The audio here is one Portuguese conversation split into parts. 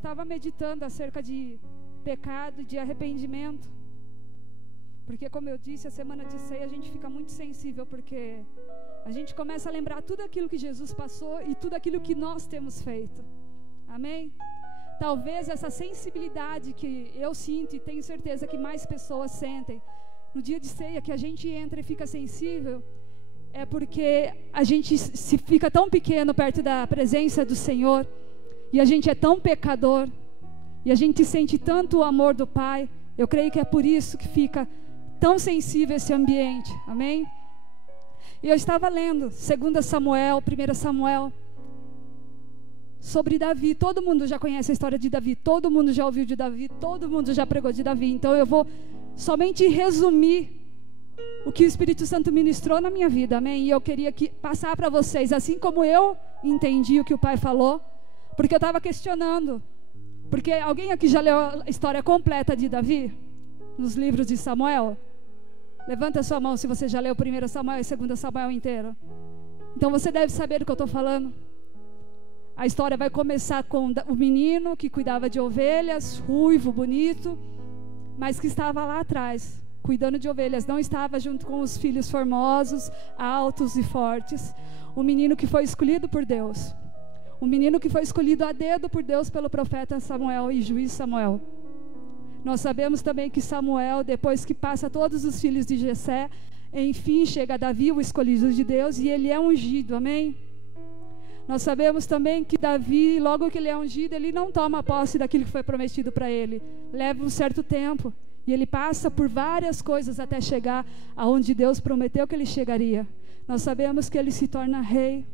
estava meditando acerca de pecado, de arrependimento, porque, como eu disse, a semana de ceia a gente fica muito sensível, porque a gente começa a lembrar tudo aquilo que Jesus passou e tudo aquilo que nós temos feito. Amém? Talvez essa sensibilidade que eu sinto, e tenho certeza que mais pessoas sentem, no dia de ceia, que a gente entra e fica sensível, é porque a gente se fica tão pequeno perto da presença do Senhor, e a gente é tão pecador, e a gente sente tanto o amor do Pai. Eu creio que é por isso que fica tão sensível esse ambiente. Amém? E eu estava lendo 2 Samuel, 1 Samuel, sobre Davi. Todo mundo já conhece a história de Davi, todo mundo já ouviu de Davi, todo mundo já pregou de Davi. Então eu vou somente resumir o que o Espírito Santo ministrou na minha vida. Amém? E eu queria passar para vocês, assim como eu entendi o que o Pai falou, porque eu estava questionando. Porque alguém aqui já leu a história completa de Davi nos livros de Samuel? Levanta a sua mão se você já leu 1 Samuel e 2 Samuel inteiro. Então você deve saber do que eu estou falando. A história vai começar com o menino que cuidava de ovelhas, ruivo, bonito, mas que estava lá atrás, cuidando de ovelhas. Não estava junto com os filhos formosos, altos e fortes. O menino que foi escolhido por Deus. O menino que foi escolhido a dedo por Deus pelo profeta Samuel e juiz Samuel. Nós sabemos também que Samuel, depois que passa todos os filhos de Jessé, enfim chega a Davi, o escolhido de Deus, e ele é ungido. Amém? Nós sabemos também que Davi, logo que ele é ungido, ele não toma posse daquilo que foi prometido para ele. Leva um certo tempo, e ele passa por várias coisas até chegar aonde Deus prometeu que ele chegaria. Nós sabemos que ele se torna rei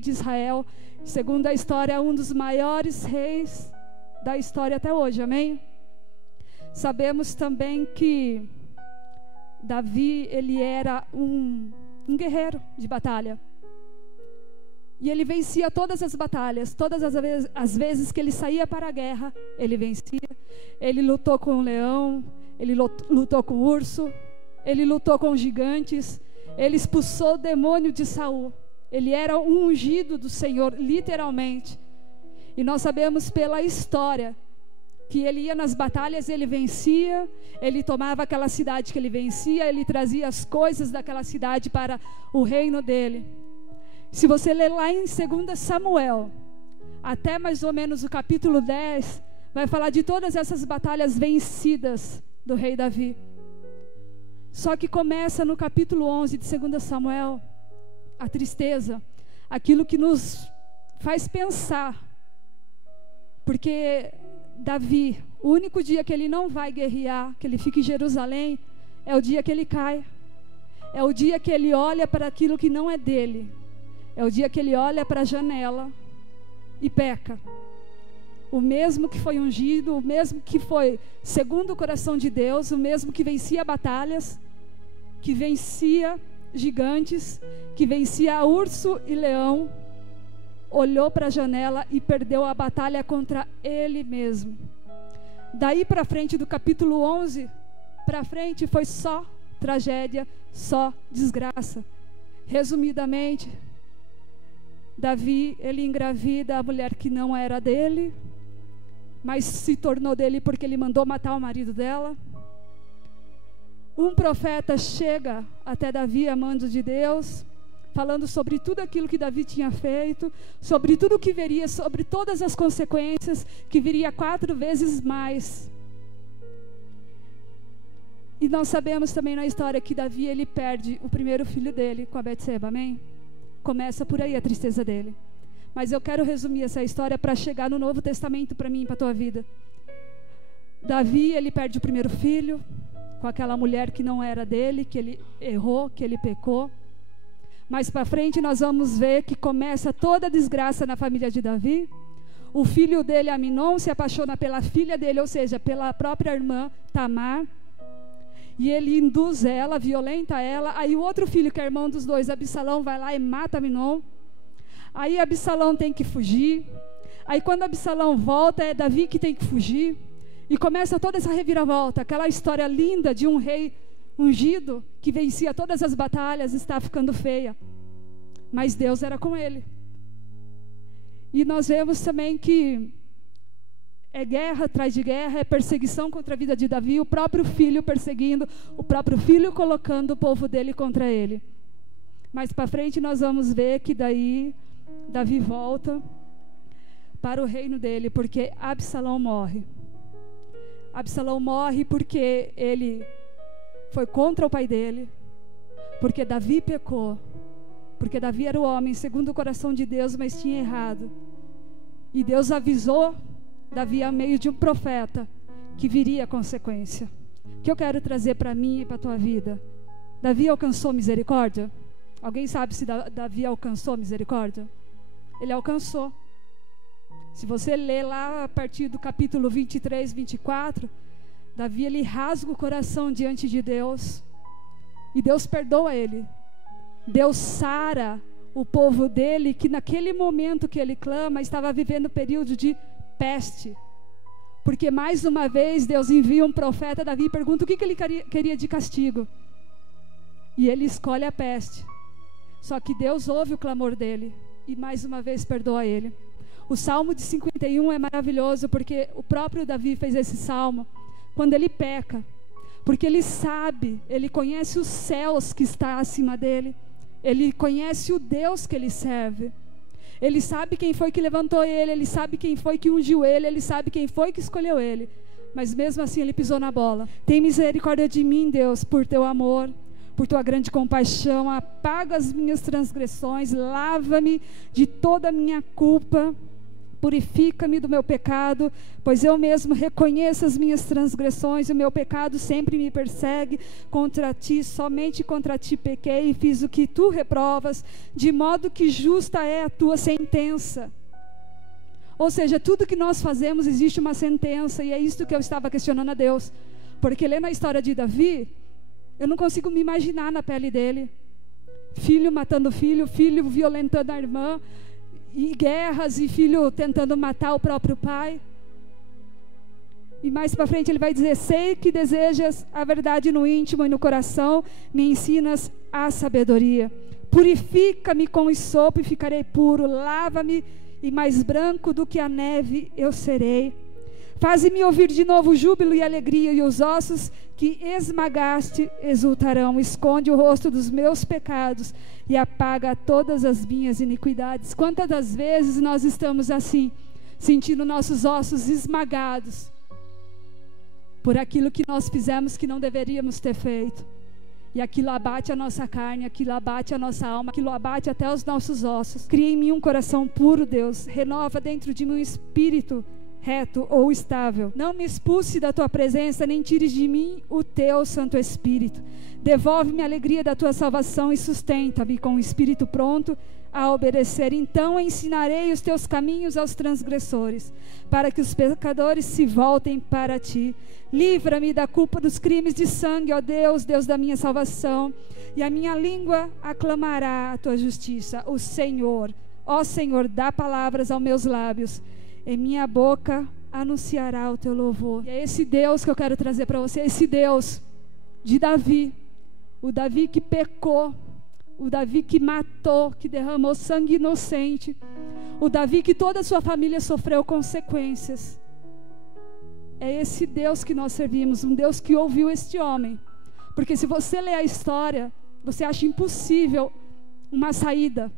de Israel, segundo a história, um dos maiores reis da história até hoje. Amém? Sabemos também que Davi, ele era um guerreiro de batalha. E ele vencia todas as batalhas, todas as vezes que ele saía para a guerra, ele vencia. Ele lutou com o leão, ele lutou com o urso, ele lutou com gigantes, ele expulsou o demônio de Saul. Ele era um ungido do Senhor, literalmente. E nós sabemos pela história que ele ia nas batalhas, ele vencia, ele tomava aquela cidade que ele vencia, ele trazia as coisas daquela cidade para o reino dele. Se você ler lá em 2 Samuel, até mais ou menos o capítulo 10, vai falar de todas essas batalhas vencidas do rei Davi. Só que começa no capítulo 11 de 2 Samuel, a tristeza, aquilo que nos faz pensar, porque Davi, o único dia que ele não vai guerrear, que ele fica em Jerusalém, é o dia que ele cai, é o dia que ele olha para aquilo que não é dele, é o dia que ele olha para a janela e peca. O mesmo que foi ungido, o mesmo que foi segundo o coração de Deus, o mesmo que vencia batalhas, que vencia gigantes, que vencia urso e leão, olhou para a janela e perdeu a batalha contra ele mesmo. Daí para frente, do capítulo 11 para frente, foi só tragédia, só desgraça. Resumidamente, Davi, ele engravida a mulher que não era dele, mas se tornou dele porque ele mandou matar o marido dela. Um profeta chega até Davi, amando de Deus, falando sobre tudo aquilo que Davi tinha feito, sobre tudo que viria, sobre todas as consequências, que viria 4 vezes mais. E nós sabemos também na história que Davi, ele perde o primeiro filho dele com a Betseba, amém? Começa por aí a tristeza dele. Mas eu quero resumir essa história para chegar no Novo Testamento para mim e para a tua vida. Davi, ele perde o primeiro filho com aquela mulher que não era dele, que ele errou, que ele pecou. Mais para frente nós vamos ver que começa toda a desgraça na família de Davi. O filho dele, Aminon, se apaixona pela filha dele, ou seja, pela própria irmã Tamar. E ele induz ela, violenta ela. Aí o outro filho, que é irmão dos dois, Absalão, vai lá e mata Aminon. Aí Absalão tem que fugir. Aí quando Absalão volta, é Davi que tem que fugir. E começa toda essa reviravolta. Aquela história linda de um rei ungido, que vencia todas as batalhas, está ficando feia. Mas Deus era com ele. E nós vemos também que É guerra atrás de guerra, é perseguição contra a vida de Davi, o próprio filho perseguindo, o próprio filho colocando o povo dele contra ele. Mais para frente nós vamos ver que daí Davi volta para o reino dele, porque Absalão morre. Absalão morre porque ele foi contra o pai dele, porque Davi pecou, porque Davi era o homem segundo o coração de Deus, mas tinha errado. E Deus avisou Davi, a meio de um profeta, que viria a consequência. O que eu quero trazer para mim e para a tua vida? Davi alcançou misericórdia? Alguém sabe se Davi alcançou misericórdia? Ele alcançou. Se você ler lá a partir do capítulo 23, 24, Davi, ele rasga o coração diante de Deus. E Deus perdoa ele. Deus sara o povo dele, que naquele momento que ele clama, estava vivendo um período de peste. Porque mais uma vez Deus envia um profeta, Davi pergunta o que ele queria de castigo. E ele escolhe a peste. Só que Deus ouve o clamor dele e mais uma vez perdoa ele. O Salmo de 51 é maravilhoso, porque o próprio Davi fez esse salmo quando ele peca. Porque ele sabe, ele conhece os céus que está acima dele. Ele conhece o Deus que ele serve. Ele sabe quem foi que levantou ele sabe quem foi que ungiu ele sabe quem foi que escolheu ele. Mas mesmo assim ele pisou na bola. Tem misericórdia de mim, Deus, por teu amor, por tua grande compaixão. Apaga as minhas transgressões, lava-me de toda a minha culpa. Purifica-me do meu pecado, pois eu mesmo reconheço as minhas transgressões, e o meu pecado sempre me persegue. Contra ti, somente contra ti pequei e fiz o que tu reprovas, de modo que justa é a tua sentença. Ou seja, tudo que nós fazemos existe uma sentença, e é isso que eu estava questionando a Deus. Porque lendo a história de Davi, eu não consigo me imaginar na pele dele. Filho matando filho, filho violentando a irmã, e guerras, e filho tentando matar o próprio pai. E mais para frente ele vai dizer: sei que desejas a verdade no íntimo e no coração, me ensinas a sabedoria. Purifica-me com hisopo e ficarei puro, lava-me e mais branco do que a neve eu serei. Faze-me ouvir de novo júbilo e alegria, e os ossos que esmagaste exultarão. Esconde o rosto dos meus pecados e apaga todas as minhas iniquidades. Quantas das vezes nós estamos assim, sentindo nossos ossos esmagados por aquilo que nós fizemos que não deveríamos ter feito, e aquilo abate a nossa carne, aquilo abate a nossa alma, aquilo abate até os nossos ossos. Cria em mim um coração puro, Deus, renova dentro de mim um espírito reto ou estável. Não me expulse da tua presença, nem tires de mim o teu Santo Espírito. Devolve-me a alegria da tua salvação e sustenta-me com o espírito pronto a obedecer. Então ensinarei os teus caminhos aos transgressores, para que os pecadores se voltem para ti. Livra-me da culpa dos crimes de sangue, ó Deus, Deus da minha salvação, e a minha língua aclamará a tua justiça. O Senhor, ó Senhor, dá palavras aos meus lábios, em minha boca anunciará o teu louvor. E é esse Deus que eu quero trazer para você, esse Deus de Davi, o Davi que pecou, o Davi que matou, que derramou sangue inocente, o Davi que toda a sua família sofreu consequências. É esse Deus que nós servimos, um Deus que ouviu este homem. Porque se você ler a história, você acha impossível uma saída,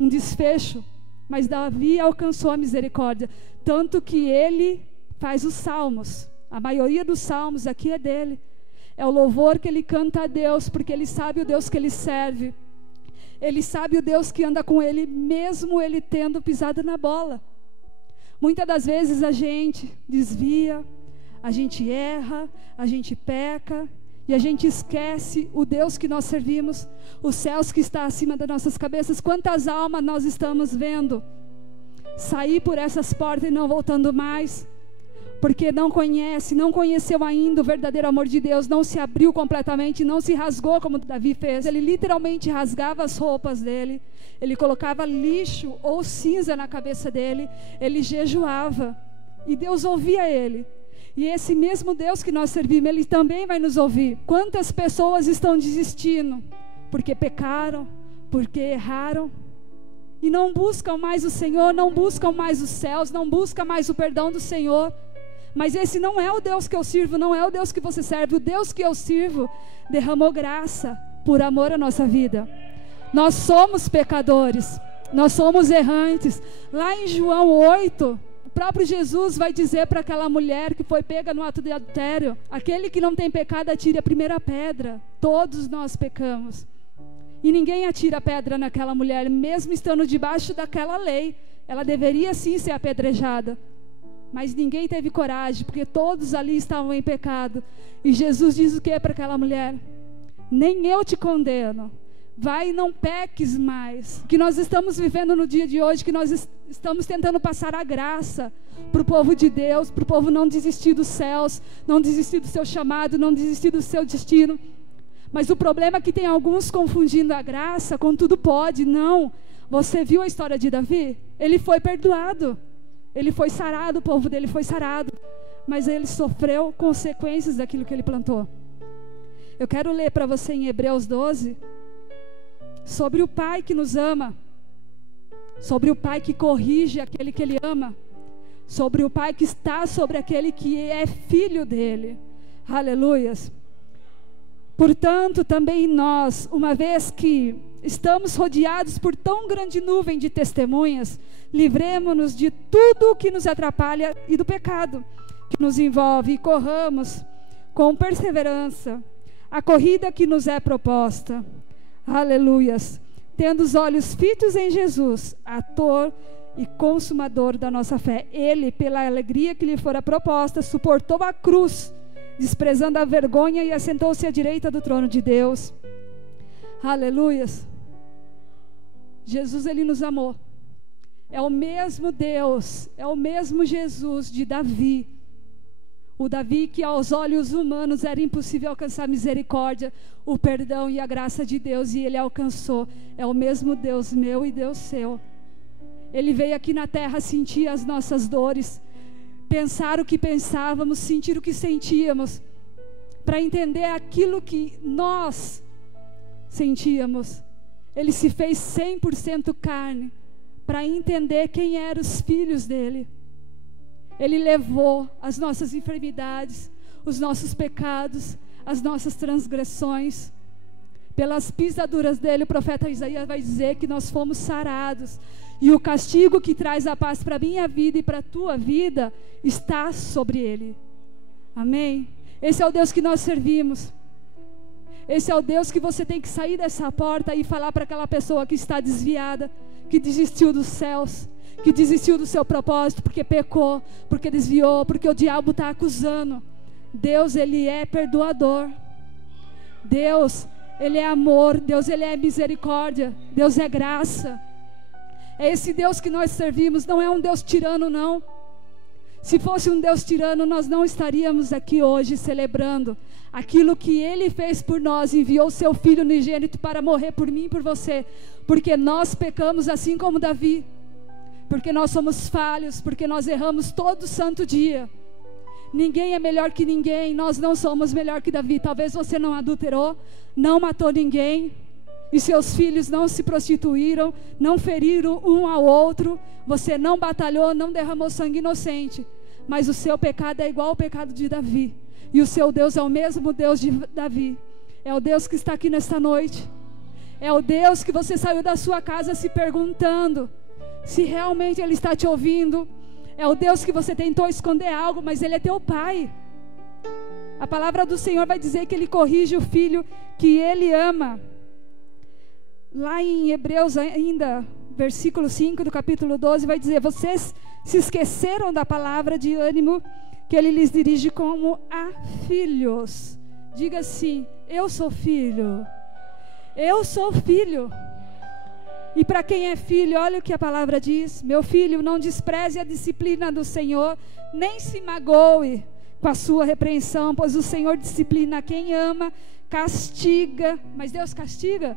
um desfecho. Mas Davi alcançou a misericórdia, tanto que ele faz os salmos. A maioria dos salmos aqui é dele. É o louvor que ele canta a Deus, porque ele sabe o Deus que ele serve. Ele sabe o Deus que anda com ele, mesmo ele tendo pisado na bola. Muitas das vezes a gente desvia, a gente erra, a gente peca, e a gente esquece o Deus que nós servimos, os céus que está acima das nossas cabeças. Quantas almas nós estamos vendo sair por essas portas e não voltando mais, porque não conheceu ainda o verdadeiro amor de Deus, não se abriu completamente, não se rasgou como Davi fez. Ele literalmente rasgava as roupas dele, ele colocava lixo ou cinza na cabeça dele, ele jejuava, e Deus ouvia ele. E esse mesmo Deus que nós servimos, ele também vai nos ouvir. Quantas pessoas estão desistindo porque pecaram, porque erraram, e não buscam mais o Senhor, não buscam mais os céus, não buscam mais o perdão do Senhor. Mas esse não é o Deus que eu sirvo, não é o Deus que você serve. O Deus que eu sirvo derramou graça por amor à nossa vida. Nós somos pecadores, nós somos errantes. Lá em João 8, o próprio Jesus vai dizer para aquela mulher que foi pega no ato de adultério: aquele que não tem pecado atire a primeira pedra. Todos nós pecamos. E ninguém atira pedra naquela mulher, mesmo estando debaixo daquela lei. Ela deveria sim ser apedrejada. Mas ninguém teve coragem, porque todos ali estavam em pecado. E Jesus diz o que para aquela mulher? Nem eu te condeno. Vai e não peques mais. O que nós estamos vivendo no dia de hoje, que nós estamos tentando passar a graça para o povo de Deus, para o povo não desistir dos céus, não desistir do seu chamado, não desistir do seu destino. Mas o problema é que tem alguns confundindo a graça com tudo pode. Não. Você viu a história de Davi? Ele foi perdoado. Ele foi sarado, o povo dele foi sarado. Mas ele sofreu consequências daquilo que ele plantou. Eu quero ler para você em Hebreus 12, sobre o Pai que nos ama, sobre o Pai que corrige aquele que Ele ama, sobre o Pai que está sobre aquele que é filho dele. Aleluias. Portanto, também nós, uma vez que estamos rodeados por tão grande nuvem de testemunhas, livremo-nos de tudo o que nos atrapalha e do pecado que nos envolve, e corramos com perseverança a corrida que nos é proposta. Aleluias. Tendo os olhos fitos em Jesus, autor e consumador da nossa fé. Ele, pela alegria que lhe fora proposta, suportou a cruz, desprezando a vergonha, e assentou-se à direita do trono de Deus. Aleluias. Jesus, Ele nos amou. É o mesmo Deus, é o mesmo Jesus de Davi. O Davi que aos olhos humanos era impossível alcançar a misericórdia, o perdão e a graça de Deus, e Ele alcançou. É o mesmo Deus meu e Deus seu. Ele veio aqui na terra sentir as nossas dores, pensar o que pensávamos, sentir o que sentíamos, para entender aquilo que nós sentíamos. Ele se fez 100% carne, para entender quem eram os filhos dele. Ele levou as nossas enfermidades, os nossos pecados, as nossas transgressões. Pelas pisaduras dele, o profeta Isaías vai dizer que nós fomos sarados. E o castigo que traz a paz para a minha vida e para a tua vida está sobre ele. Amém? Esse é o Deus que nós servimos. Esse é o Deus que você tem que sair dessa porta e falar para aquela pessoa que está desviada, que desistiu dos céus, que desistiu do seu propósito porque pecou, porque desviou, porque o diabo está acusando. Deus, Ele é perdoador. Deus, Ele é amor. Deus, Ele é misericórdia. Deus é graça. É esse Deus que nós servimos. Não é um Deus tirano, não. Se fosse um Deus tirano, nós não estaríamos aqui hoje celebrando aquilo que Ele fez por nós. Enviou o seu Filho unigênito para morrer por mim e por você, porque nós pecamos assim como Davi, porque nós somos falhos, porque nós erramos todo santo dia. Ninguém é melhor que ninguém. Nós não somos melhor que Davi. Talvez você não adulterou, não matou ninguém, e seus filhos não se prostituíram, não feriram um ao outro. Você não batalhou, não derramou sangue inocente, mas o seu pecado é igual ao pecado de Davi. E o seu Deus é o mesmo Deus de Davi. É o Deus que está aqui nesta noite. É o Deus que você saiu da sua casa se perguntando se realmente Ele está te ouvindo. É o Deus que você tentou esconder algo, mas Ele é teu Pai. A palavra do Senhor vai dizer que Ele corrige o filho que Ele ama. Lá em Hebreus ainda, versículo 5 do capítulo 12, vai dizer: vocês se esqueceram da palavra de ânimo que Ele lhes dirige como a filhos. Diga assim: eu sou filho. Eu sou filho. E para quem é filho, olha o que a palavra diz: meu filho, não despreze a disciplina do Senhor, nem se magoe com a sua repreensão, pois o Senhor disciplina quem ama, castiga. Mas Deus castiga?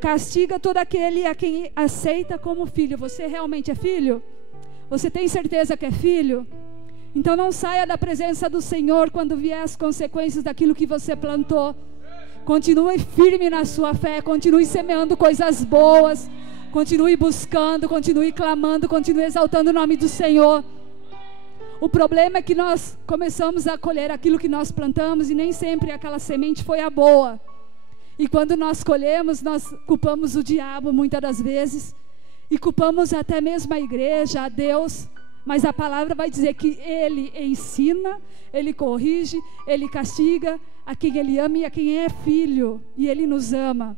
Castiga todo aquele a quem aceita como filho. Você realmente é filho? Você tem certeza que é filho? Então não saia da presença do Senhor quando vier as consequências daquilo que você plantou. Continue firme na sua fé, continue semeando coisas boas, Continue buscando, continue clamando, continue exaltando o nome do Senhor. O problema é que nós começamos a colher aquilo que nós plantamos e nem sempre aquela semente foi a boa. E quando nós colhemos, nós culpamos o diabo muitas das vezes. E culpamos até mesmo a igreja, a Deus. Mas a palavra vai dizer que Ele ensina, Ele corrige, Ele castiga a quem Ele ama e a quem é filho. E Ele nos ama.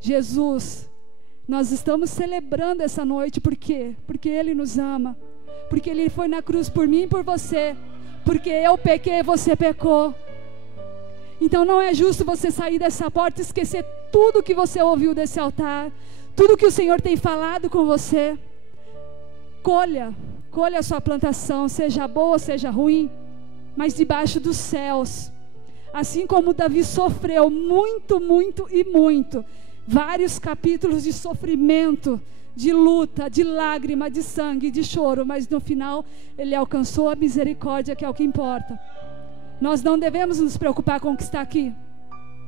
Jesus, nós estamos celebrando essa noite. Por quê? Porque Ele nos ama. Porque Ele foi na cruz por mim e por você. Porque eu pequei e você pecou. Então não é justo você sair dessa porta e esquecer tudo que você ouviu desse altar. Tudo que o Senhor tem falado com você. Colha a sua plantação, seja boa, seja ruim, mas debaixo dos céus. Assim como Davi sofreu muito, muito e muito. Vários capítulos de sofrimento, de luta, de lágrima, de sangue, de choro, mas no final ele alcançou a misericórdia, que é o que importa. Nós não devemos nos preocupar com o que está aqui.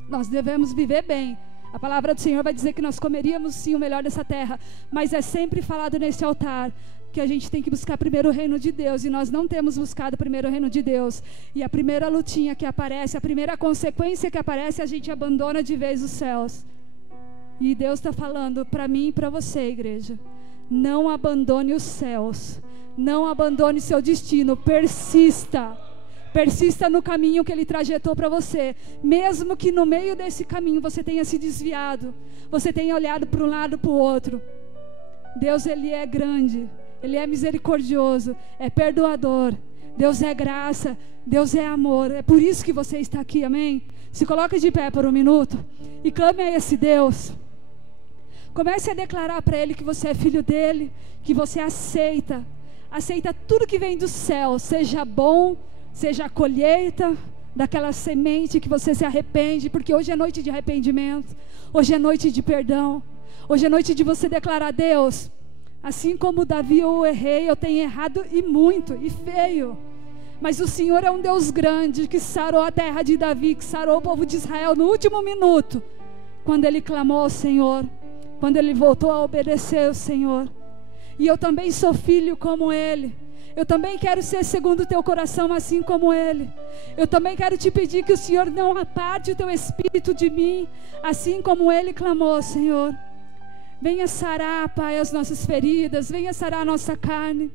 Nós devemos viver bem. A palavra do Senhor vai dizer que nós comeríamos sim o melhor dessa terra, mas é sempre falado nesse altar que a gente tem que buscar primeiro o reino de Deus, e nós não temos buscado primeiro o reino de Deus. E a primeira lutinha que aparece, a primeira consequência que aparece, a gente abandona de vez os céus. E Deus está falando para mim e para você, igreja: não abandone os céus, não abandone seu destino, persista no caminho que Ele trajetou para você, mesmo que no meio desse caminho você tenha se desviado, você tenha olhado para um lado, para o outro. Deus, Ele é grande, Ele é misericordioso, é perdoador. Deus é graça, Deus é amor. É por isso que você está aqui, amém? Se coloque de pé por um minuto e clame a esse Deus. Comece a declarar para Ele que você é filho dEle, que você aceita tudo que vem do céu, seja bom, seja a colheita daquela semente que você se arrepende, porque hoje é noite de arrependimento, hoje é noite de perdão, hoje é noite de você declarar: Deus, assim como Davi eu errei, eu tenho errado e muito, e feio, mas o Senhor é um Deus grande, que sarou a terra de Davi, que sarou o povo de Israel no último minuto, quando ele clamou ao Senhor, quando ele voltou a obedecer ao Senhor. E eu também sou filho como ele. Eu também quero ser segundo o teu coração, assim como Ele. Eu também quero te pedir que o Senhor não aparte o teu espírito de mim, assim como Ele clamou, Senhor. Venha sarar, Pai, as nossas feridas, venha sarar a nossa carne.